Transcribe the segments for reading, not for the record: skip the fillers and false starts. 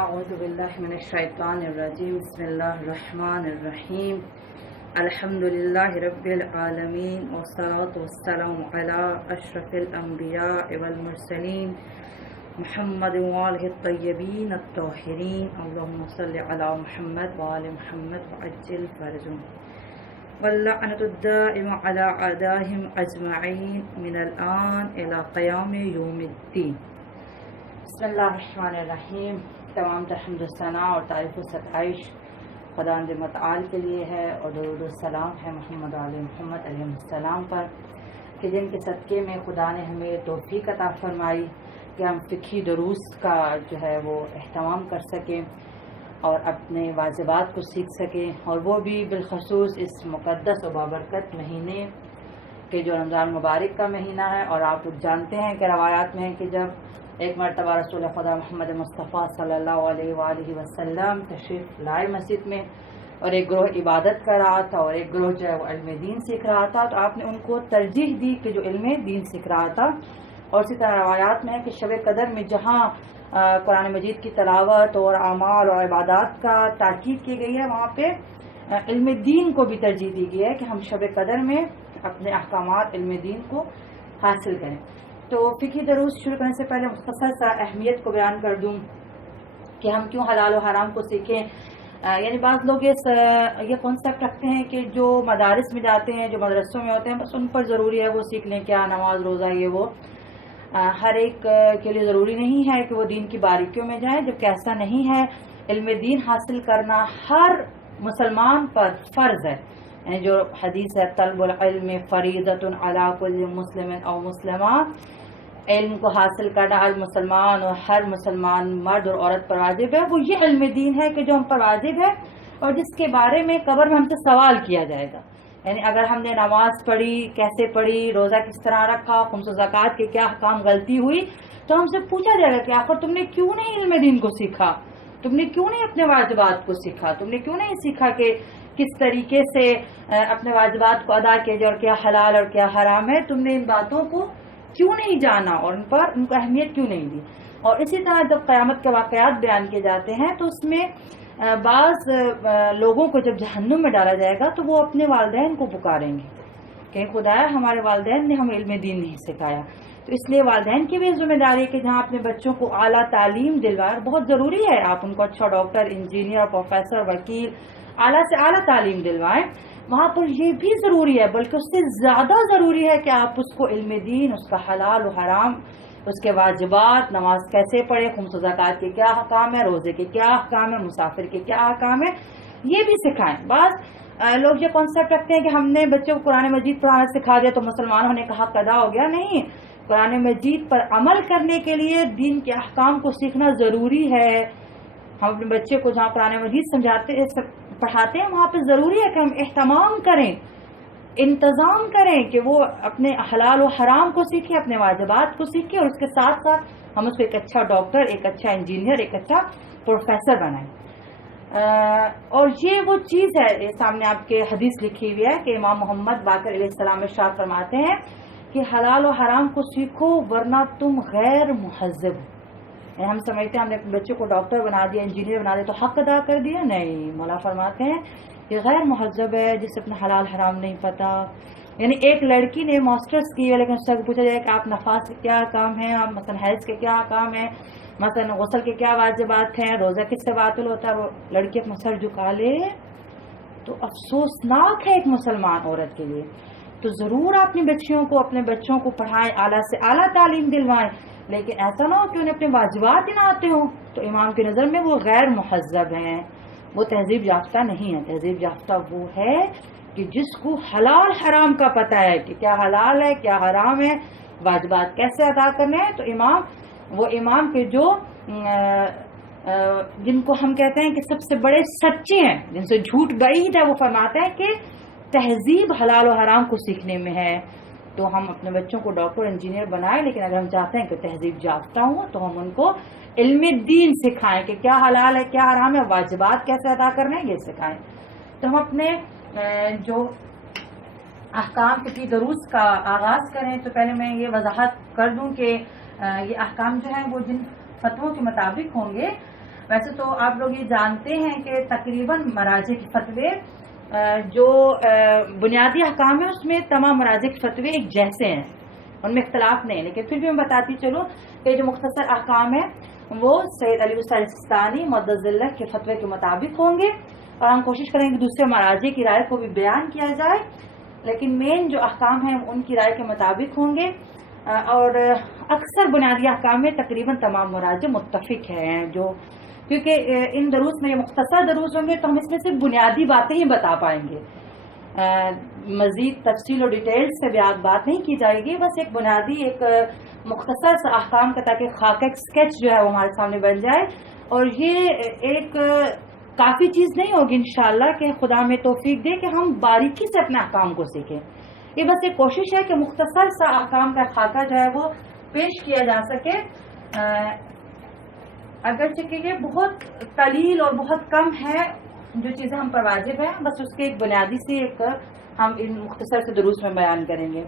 اعوذ باللہ من الشیطان الرجیم بسم اللہ الرحمن الرحیم الحمدللہ رب العالمین والصلاة والسلام علی اشرف الانبیاء والمرسلین محمد وآلہ الطیبین الطاہرین اللہم صل علی محمد وآل محمد وعجل فرجهم واللعنۃ الدائم علی اعدائهم اجمعین من الآن الی قیام یوم الدین۔ بسم اللہ الرحمن الرحیم۔ تمام حمد و ثنا اور تعریف و ستائش خداوند متعال کے لیے ہے، اور درود و سلام ہے محمد علیہ محمد علیہ السلام پر، کہ جن کے صدقے میں خدا نے ہمیں توفیق عطا فرمائی کہ ہم فقہی دروس کا جو ہے وہ اہتمام کر سکیں اور اپنے واجبات کو سیکھ سکیں، اور وہ بھی بالخصوص اس مقدس و بابرکت مہینے کہ جو رمضان مبارک کا مہینہ ہے۔ اور آپ لوگ جانتے ہیں کہ روایات میں ہے کہ جب ایک مرتبہ رسول خدا محمد مصطفیٰ صلی اللہ علیہ وآلہ وسلم تشریف لائے مسجد میں، اور ایک گروہ عبادت کر رہا تھا اور ایک گروہ جو ہے وہ علم دین سیکھ رہا تھا، تو آپ نے ان کو ترجیح دی کہ جو علم دین سیکھ رہا تھا۔ اور اسی طرح روایات میں ہے کہ شب قدر میں جہاں قرآن مجید کی تلاوت اور اعمال اور عبادات کا تاکید کی گئی ہے، وہاں پہ علم دین کو بھی ترجیح دی گئی ہے کہ ہم شب قدر میں اپنے احکامات علم دین کو حاصل کریں۔ تو فقہی دروس شروع کرنے سے پہلے مختصر سا اہمیت کو بیان کر دوں کہ ہم کیوں حلال و حرام کو سیکھیں۔ یعنی بعض لوگ یہ کانسیپٹ رکھتے ہیں کہ جو مدارس میں جاتے ہیں، جو مدرسوں میں ہوتے ہیں، بس ان پر ضروری ہے وہ سیکھ لیں، کیا نماز روزہ یہ وہ۔ ہر ایک کے لیے ضروری نہیں ہے کہ وہ دین کی باریکیوں میں جائیں، جبکہ ایسا نہیں ہے۔ علم دین حاصل کرنا ہر مسلمان پر فرض ہے، جو حدیث ہے طلب العلم فریضۃ علی کل مسلم او مسلمہ، علم کو حاصل کرنا ہر مسلمان اور ہر مسلمان مرد اور عورت پر واجب ہے۔ وہ یہ علم دین ہے کہ جو ہم پر واجب ہے اور جس کے بارے میں قبر میں ہم سے سوال کیا جائے گا۔ یعنی اگر ہم نے نماز پڑھی، کیسے پڑھی، روزہ کس طرح رکھا، خمس و زکوٰۃ کے کیا حکام غلطی ہوئی، تو ہم سے پوچھا جائے گا کہ آخر تم نے کیوں نہیں علم دین کو سیکھا، تم نے کیوں نہیں اپنے واجبات کو سیکھا، تم نے کیوں نہیں سیکھا کہ کس طریقے سے اپنے واجبات کو ادا کیا جائے اور کیا حلال اور کیا حرام ہے، تم نے ان باتوں کو کیوں نہیں جانا اور ان کو اہمیت کیوں نہیں دی۔ اور اسی طرح جب قیامت کے واقعات بیان کیے جاتے ہیں تو اس میں بعض لوگوں کو جب جہنم میں ڈالا جائے گا تو وہ اپنے والدین کو پکاریں گے کہ خدایا ہمارے والدین نے ہمیں علم دین نہیں سکھایا۔ تو اس لیے والدین کی بھی ذمہ داری ہے کہ جہاں اپنے بچوں کو اعلیٰ تعلیم دلوائے، بہت ضروری ہے آپ ان کو اچھا ڈاکٹر، انجینئر، پروفیسر، وکیل، اعلیٰ سے اعلیٰ تعلیم دلوائیں، وہاں پر یہ بھی ضروری ہے، بلکہ اس سے زیادہ ضروری ہے کہ آپ اس کو علم دین، اس کا حلال و حرام، اس کے واجبات، نماز کیسے پڑھے، خمس و زکوٰۃ کے کیا حکام ہے، روزے کے کیا حکام ہے، مسافر کے کیا حکام ہے، یہ بھی سکھائیں۔ بعض لوگ یہ کانسیپٹ رکھتے ہیں کہ ہم نے بچوں کو قرآن مجید پڑھانا سکھا دیا تو مسلمان ہونے کا حق ادا ہو گیا۔ نہیں، قرآن مجید پر عمل کرنے کے لیے دین کے احکام کو سیکھنا ضروری ہے۔ ہم اپنے بچے کو جہاں قرآن مجید پڑھاتے ہیں وہاں پہ ضروری ہے کہ ہم اہتمام کریں، انتظام کریں کہ وہ اپنے حلال و حرام کو سیکھیں، اپنے واجبات کو سیکھیں، اور اس کے ساتھ ساتھ ہم اس کو ایک اچھا ڈاکٹر، ایک اچھا انجینئر، ایک اچھا پروفیسر بنائیں۔ اور یہ وہ چیز ہے، سامنے آپ کے حدیث لکھی ہوئی ہے کہ امام محمد باقر علیہ السلام ارشاد فرماتے ہیں کہ حلال و حرام کو سیکھو ورنہ تم غیر مہذب ہو۔ ہم سمجھتے ہیں ہم نے اپنے بچے کو ڈاکٹر بنا دیا، انجینئر بنا دیا تو حق ادا کر دیا، نہیں، مولا فرماتے ہیں کہ غیر مہذب ہے جسے اپنا حلال حرام نہیں پتا۔ یعنی ایک لڑکی نے ماسٹرز کی ہے لیکن اس سے پوچھا جائے کہ آپ نفاس کے کیا کام ہیں، آپ مثلا حیض کے کیا کام ہیں، مثلا غسل کے کیا واجبات ہیں، روزہ کس سے باطل ہوتا ہے، وہ لڑکی اپنا سر جھکا لے تو افسوسناک ہے ایک مسلمان عورت کے لیے۔ تو ضرور اپنی اپنے بچوں کو پڑھائیں، اعلیٰ سے اعلیٰ تعلیم دلوائیں، لیکن ایسا نہ ہو کہ انہیں اپنے واجبات ہی نہ آتے ہوں تو امام کی نظر میں وہ غیر مہذب ہیں، وہ تہذیب یافتہ نہیں ہے۔ تہذیب یافتہ وہ ہے کہ جس کو حلال حرام کا پتہ ہے کہ کیا حلال ہے کیا حرام ہے، واجبات کیسے ادا کرنے ہیں۔ تو وہ امام کے جو جن کو ہم کہتے ہیں کہ سب سے بڑے سچے ہیں، جن سے جھوٹ بعید ہے، وہ فرماتے ہیں کہ تہذیب حلال و حرام کو سیکھنے میں ہے۔ تو ہم اپنے بچوں کو ڈاکٹر انجینئر بنائیں، لیکن اگر ہم چاہتے ہیں کہ تہذیب یافتہ ہوں تو ہم ان کو علم دین سکھائیں کہ کیا حلال ہے کیا حرام ہے، واجبات کیسے ادا کرنے ہیں، یہ سکھائیں۔ تو ہم اپنے جو احکام کی دروس کا آغاز کریں تو پہلے میں یہ وضاحت کر دوں کہ یہ احکام جو ہیں وہ جن فتووں کے مطابق ہوں گے ویسے تو آپ لوگ یہ جانتے ہیں کہ تقریباً مراجع کے فتوے جو بنیادی احکام ہیں اس میں تمام مراجع کے فتوے ایک جیسے ہیں، ان میں اختلاف نہیں ہے، لیکن پھر بھی میں بتاتی چلوں کہ جو مختصر احکام ہیں وہ سید علی بستانی سستانی مدظ اللہ کے فتوے کے مطابق ہوں گے، اور ہم کوشش کریں گے دوسرے مراجع کی رائے کو بھی بیان کیا جائے، لیکن مین جو احکام ہیں ان کی رائے کے مطابق ہوں گے، اور اکثر بنیادی احکام میں تقریباً تمام مراجع متفق ہیں، جو کیونکہ ان دروس میں یہ مختصر دروس ہوں گے تو ہم اس میں صرف بنیادی باتیں ہی بتا پائیں گے، مزید تفصیل اور ڈیٹیل سے بات نہیں کی جائے گی، بس ایک بنیادی ایک مختصر سا احکام کا تاکہ خاکہ اسکیچ جو ہے وہ ہمارے سامنے بن جائے، اور یہ ایک کافی چیز نہیں ہوگی انشاءاللہ کہ خدا میں توفیق دے کہ ہم باریکی سے اپنے احکام کو سیکھیں، یہ بس ایک کوشش ہے کہ مختصر سا احکام کا خاکہ جو ہے وہ پیش کیا جا سکے، اگرچہ کہ یہ بہت قلیل اور بہت کم ہے جو چیزیں ہم پر واجب ہیں، بس اس کے ایک بنیادی سے ایک ہم ان مختصر سے دروس میں بیان کریں گے۔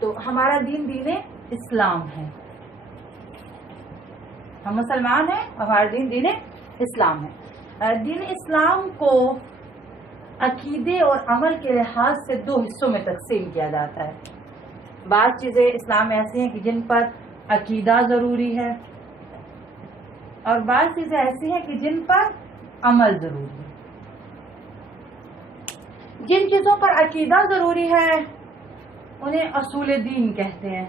تو ہمارا دین دین اسلام ہے، ہم مسلمان ہیں، ہمارا دین دین اسلام ہے۔ دین اسلام کو عقیدے اور عمل کے لحاظ سے دو حصوں میں تقسیم کیا جاتا ہے۔ بعض چیزیں اسلام میں ایسی ہیں کہ جن پر عقیدہ ضروری ہے، اور بعض چیزیں ایسی ہیں کہ جن پر عمل ضروری ہے۔ جن چیزوں پر عقیدہ ضروری ہے انہیں اصول دین کہتے ہیں،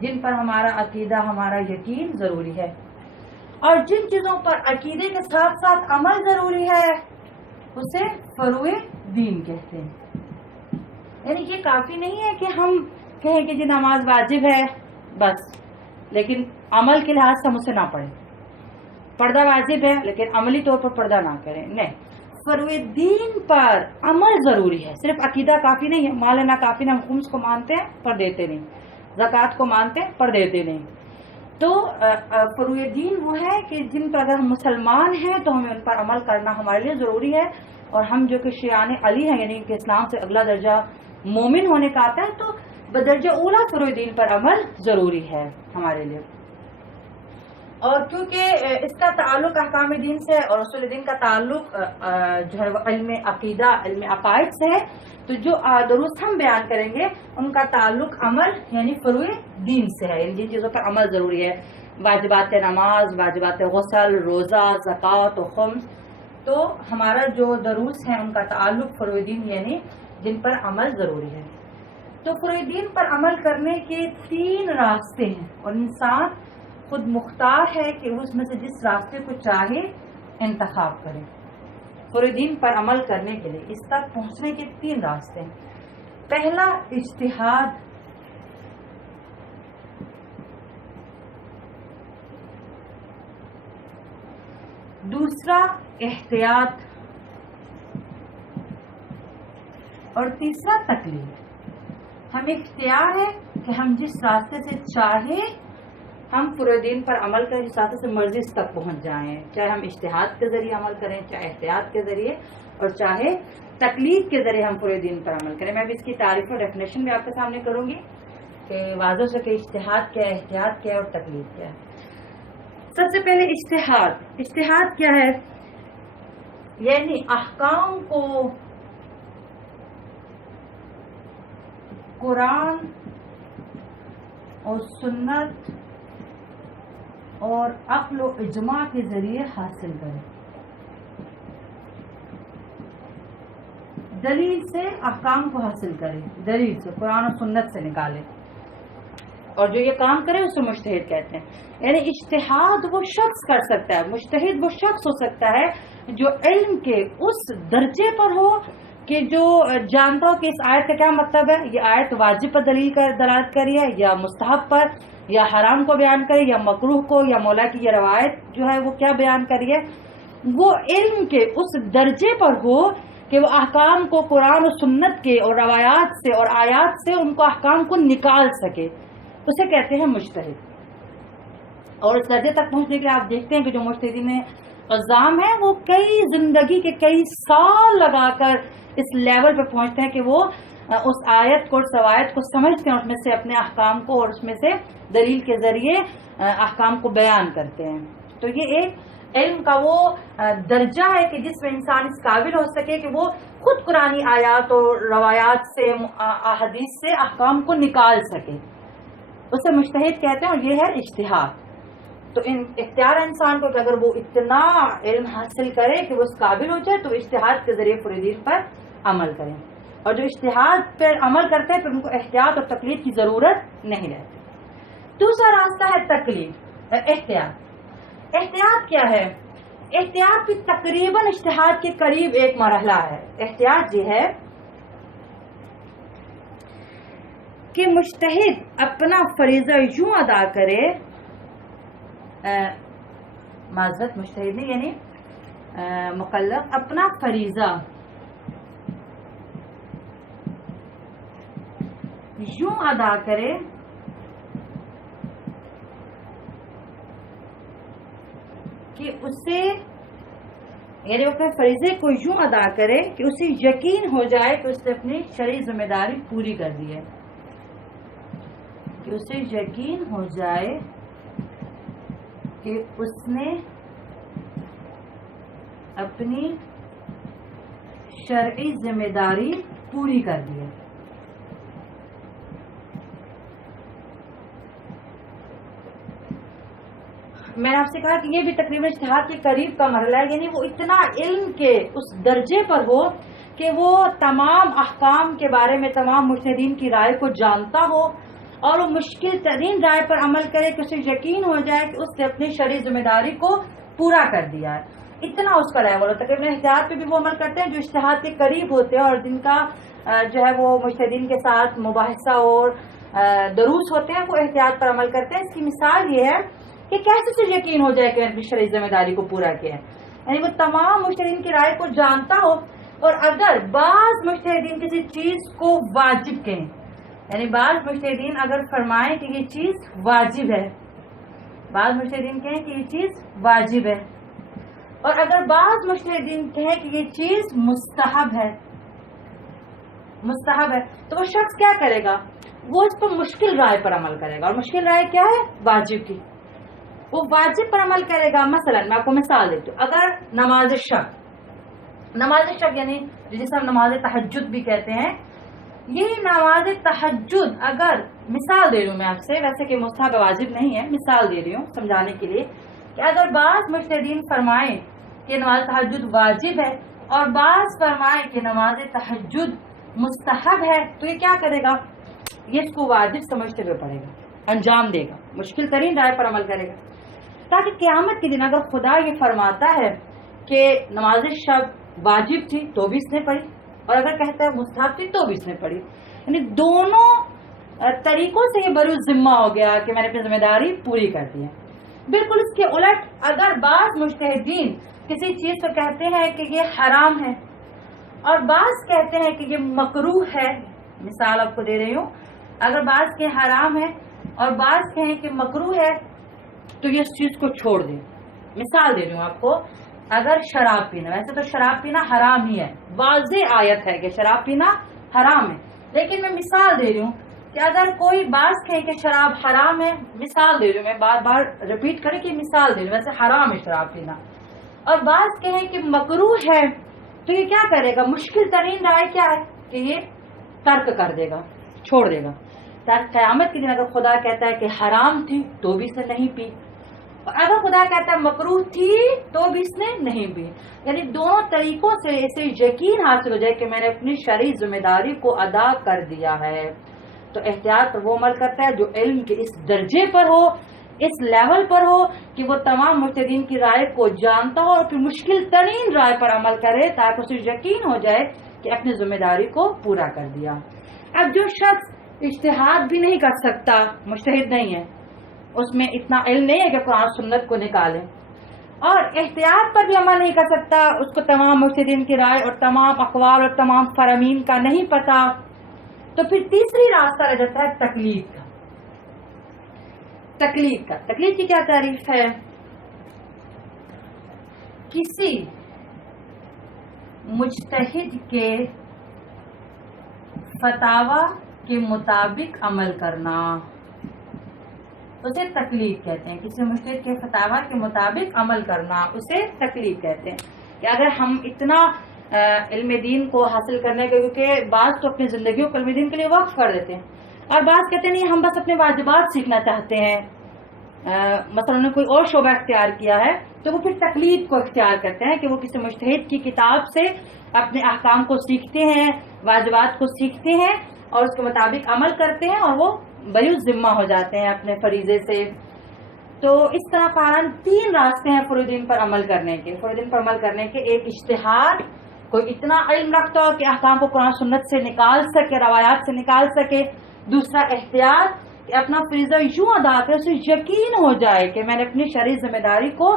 جن پر ہمارا عقیدہ ہمارا یقین ضروری ہے، اور جن چیزوں پر عقیدے کے ساتھ ساتھ عمل ضروری ہے اسے فروع دین کہتے ہیں۔ یعنی یہ کافی نہیں ہے کہ ہم کہیں کہ جی نماز واجب ہے بس، لیکن عمل کے لحاظ سے ہم اسے نہ پڑھیں، پردہ واجب ہے لیکن عملی طور پر پردہ نہ کریں، نہیں، فروع دین پر عمل ضروری ہے، صرف عقیدہ کافی نہیں ہے، مال نہ کافی نہیں، ہم خمس کو مانتے ہیں پر دیتے نہیں، زکوٰۃ کو مانتے ہیں پر دیتے نہیں، تو فروع دین وہ ہے کہ جن پر اگر ہم مسلمان ہیں تو ہمیں ان پر عمل کرنا ہمارے لیے ضروری ہے، اور ہم جو کہ شیعان علی ہیں یعنی کہ اسلام سے اگلا درجہ مومن ہونے کا آتا ہے تو بدرجہ اولا فروع دین پر عمل ضروری ہے ہمارے لیے۔ اور کیونکہ اس کا تعلق احکام دین سے اور اصول دین کا تعلق جو ہے وہ علم عقیدہ علم عقائد سے ہے، تو جو دروس ہم بیان کریں گے ان کا تعلق عمل یعنی فروع دین سے ہے، یعنی جن چیزوں پر عمل ضروری ہے، واجبات نماز، واجبات غسل، روزہ، زکوٰۃ و خمس، تو ہمارا جو دروس ہے ان کا تعلق فروع دین یعنی جن پر عمل ضروری ہے۔ تو فروع دین پر عمل کرنے کے 3 راستے ہیں، اور انسان خود مختار ہے کہ اس میں سے جس راستے کو چاہے انتخاب کرے۔ فروع دین پر عمل کرنے کے لیے اس تک پہنچنے کے 3 راستے ہیں۔ پہلا اجتہاد، دوسرا احتیاط، اور تیسرا تقلید۔ ہم اختیار ہے کہ ہم جس راستے سے چاہے ہم فروع دین پر عمل کریں، جس راستے سے مرضی اس تک پہنچ جائیں، چاہے ہم اجتہاد کے ذریعے عمل کریں، چاہے احتیاط کے ذریعے، اور چاہے تقلید کے ذریعے ہم فروع دین پر عمل کریں۔ میں بھی اس کی تعریف اور ڈیفینیشن بھی آپ کے سامنے کروں گی کہ واضح سے کہ اجتہاد کیا ہے، احتیاط کیا ہے اور تقلید کیا ہے۔ سب سے پہلے اجتہاد۔ اجتہاد کیا ہے؟ یعنی احکام کو قرآن اور سنت اور عقل و اجماع کے ذریعے حاصل کریں، دلیل سے احکام کو حاصل کریں، دلیل سے قرآن اور سنت سے نکالیں، اور جو یہ کام کرے اسے مجتہد کہتے ہیں۔ یعنی اجتہاد وہ شخص کر سکتا ہے، مجتہد وہ شخص ہو سکتا ہے جو علم کے اس درجے پر ہو کہ جو جانتا ہو کہ اس آیت کا کیا مطلب ہے، یہ آیت واجب پر دلالت کری ہے یا مستحب پر، یا حرام کو بیان کرے یا مکروہ کو، یا مولا کی یہ روایت جو ہے وہ کیا بیان کری ہے، وہ علم کے اس درجے پر ہو کہ وہ احکام کو قرآن و سنت کے اور روایات سے اور آیات سے ان کو احکام کو نکال سکے، اسے کہتے ہیں مجتہد۔ اور اس درجے تک پہنچنے کے لیے آپ دیکھتے ہیں کہ جو مجتہدین عظام ہیں وہ کئی زندگی کے کئی سال لگا کر اس لیول پہ پہنچتے ہیں کہ وہ اس آیت کو، اس روایت کو سمجھتے ہیں، اس میں سے اپنے احکام کو اور اس میں سے دلیل کے ذریعے احکام کو بیان کرتے ہیں۔ تو یہ ایک علم کا وہ درجہ ہے کہ جس میں انسان اس قابل ہو سکے کہ وہ خود قرآنی آیات اور روایات سے احادیث سے احکام کو نکال سکے، اسے مجتہد کہتے ہیں، اور یہ ہے اجتہاد۔ تو اختیار انسان کو کہ اگر وہ اتنا علم حاصل کرے کہ وہ اس قابل ہو جائے تو اجتہاد کے ذریعے پورے دین پر عمل کریں، اور جو اجتہاد پر عمل کرتے ہیں پھر ان کو احتیاط اور تقلید کی ضرورت نہیں رہتی۔ دوسرا راستہ ہے تقلید، احتیاط۔ احتیاط کیا ہے؟ احتیاط بھی تقریباً اجتہاد کے قریب ایک مرحلہ ہے۔ احتیاط یہ ہے کہ مجتہد اپنا فریضہ یوں ادا کرے، معذرت مجتہد نہیں یعنی مکلف اپنا فریضہ یوں ادا کرے کہ اسے، یعنی وہ اپنے فریضے کو یوں ادا کرے کہ اسے یقین ہو جائے کہ اس نے اپنی شرعی ذمہ داری پوری کر دی ہے، کہ اسے یقین ہو جائے کہ اس نے اپنی شرعی ذمہ داری پوری کر دی ہے۔ میں نے آپ سے کہا کہ یہ بھی تقریباً اجتہاد کے قریب کا مرحلہ ہے، یعنی وہ اتنا علم کے اس درجے پر ہو کہ وہ تمام احکام کے بارے میں تمام مجتہدین کی رائے کو جانتا ہو، اور وہ مشکل ترین رائے پر عمل کرے کہ اسے یقین ہو جائے کہ اس نے اپنی شرعی ذمہ داری کو پورا کر دیا ہے۔ اتنا اس کا لیول ہوتا ہے۔ تقریباً احتیاط پہ بھی وہ عمل کرتے ہیں جو اجتہاد کے قریب ہوتے ہیں اور جن کا جو ہے وہ مجتہدین کے ساتھ مباحثہ اور دروس ہوتے ہیں، وہ احتیاط پر عمل کرتے ہیں۔ اس کی مثال یہ ہے کہ کیسے سے یقین ہو جائے کہ اپنی شرعی ذمہ داری کو پورا کیا ہے، یعنی وہ تمام مجتہدین کی رائے کو جانتا ہو، اور اگر بعض مجتہدین کسی چیز کو واجب کہیں، یعنی بعض مجتہدین اگر فرمائیں کہ یہ چیز واجب ہے، بعض مجتہدین کہیں کہ یہ چیز واجب ہے، اور اگر بعض مجتہدین کہیں کہ یہ چیز مستحب ہے، تو وہ شخص کیا کرے گا؟ وہ اس پر مشکل رائے پر عمل کرے گا، اور مشکل رائے کیا ہے؟ واجب کی۔ وہ واجب پر عمل کرے گا۔ مثلا میں آپ کو مثال دیتی ہوں، اگر نماز شب یعنی جسے ہم نماز تہجد بھی کہتے ہیں، یہ نماز تہجد اگر، مثال دے رہی ہوں میں آپ سے، ویسے کہ مستحب واجب نہیں ہے، مثال دے رہی ہوں سمجھانے کے لیے، کہ اگر بعض مجتہدین فرمائیں کہ نماز تہجد واجب ہے اور بعض فرمائیں کہ نماز تہجد مستحب ہے، تو یہ کیا کرے گا؟ یہ اس کو واجب سمجھتے ہوئے پڑھے گا، انجام دے گا، مشکل ترین رائے پر عمل کرے گا، تاکہ قیامت کے دن اگر خدا یہ فرماتا ہے کہ نماز شب واجب تھی تو بھی اس نے پڑھی، اور اگر کہتا ہے مستحب تھی تو بھی اس نے پڑھی، یعنی دونوں طریقوں سے یہ بروز ذمہ ہو گیا کہ میں نے اپنی ذمہ داری پوری کر دی ہے۔ بالکل اس کے الٹ اگر بعض مجتہدین کسی چیز کو کہتے ہیں کہ یہ حرام ہے اور بعض کہتے ہیں کہ یہ مکروہ ہے، مثال آپ کو دے رہی ہوں، اگر بعض کے حرام ہے اور بعض کہیں کہ مکروہ ہے تو یہ اس چیز کو چھوڑ دیں۔ مثال دے رہی ہوں آپ کو، اگر شراب پینا، ویسے تو شراب پینا حرام ہی ہے، واضح آیت ہے کہ شراب پینا حرام ہے، لیکن میں مثال دے رہی ہوں کہ اگر کوئی بعض کہے کہ شراب حرام ہے، مثال دے رہی ہوں، میں بار بار ریپیٹ کریں کہ مثال دے رہی ہوں، ویسے حرام ہے شراب پینا، اور بعض کہیں کہ مکروہ ہے، تو یہ کیا کرے گا؟ مشکل ترین رائے کیا ہے کہ یہ ترک کر دے گا، چھوڑ دے گا، تاکہ قیامت کے دن اگر خدا کہتا ہے کہ حرام تھی تو بھی اس نے نہیں پی، اور اگر خدا کہتا ہے مکروہ تھی تو بھی اس نے نہیں پی، یعنی دونوں طریقوں سے اسے یقین حاصل ہو جائے کہ میں نے اپنی شرعی ذمہ داری کو ادا کر دیا ہے۔ تو احتیاط پر وہ عمل کرتا ہے جو علم کے اس درجے پر ہو، اس لیول پر ہو کہ وہ تمام مجتہدین کی رائے کو جانتا ہو اور پھر مشکل ترین رائے پر عمل کرے تاکہ اسے یقین ہو جائے کہ اپنی ذمہ داری کو پورا کر دیا۔ اب جو شخص اجتہاد بھی نہیں کر سکتا، مجتہد نہیں ہے، اس میں اتنا علم نہیں ہے کہ قرآن سنت کو نکالے، اور احتیاط پر بھی عمل نہیں کر سکتا، اس کو تمام مجتہدین کی رائے اور تمام اقوال اور تمام فرامین کا نہیں پتا، تو پھر تیسری راستہ رہ جاتا ہے تقلید کا۔ تقلید کی کیا تعریف ہے؟ کسی مجتہد کے فتاوی کے مطابق عمل کرنا، اسے تقلید کہتے ہیں. کسی مجتہد کے فتاوی کے مطابق عمل کرنا اسے تقلید کہتے ہیں. کہ اگر ہم اتنا علم دین کو حاصل کرنے کے، کیونکہ بعض تو اپنی زندگیوں کو علم دین کے لیے وقف کر دیتے ہیں، اور بعض کہتے ہیں نہیں ہم بس اپنے واجبات سیکھنا چاہتے ہیں. مثلا انہوں نے کوئی اور شعبہ اختیار کیا ہے تو وہ پھر تقلید کو اختیار کرتے ہیں کہ وہ کسی مجتہد کی کتاب سے اپنے احکام کو سیکھتے ہیں، واجبات کو سیکھتے ہیں اور اس کے مطابق عمل کرتے ہیں، اور وہ بری ذمہ ہو جاتے ہیں اپنے فریضے سے. تو اس طرح قرآن 3 راستے ہیں فروع دین پر عمل کرنے کے. فروع دین پر عمل کرنے کے: ایک اجتہاد، کوئی اتنا علم رکھتا ہو کہ احکام کو قرآن سنت سے نکال سکے، روایات سے نکال سکے. دوسرا احتیاط، کہ اپنا فریضہ یوں ادا کرے اسے یقین ہو جائے کہ میں نے اپنی شرعی ذمہ داری کو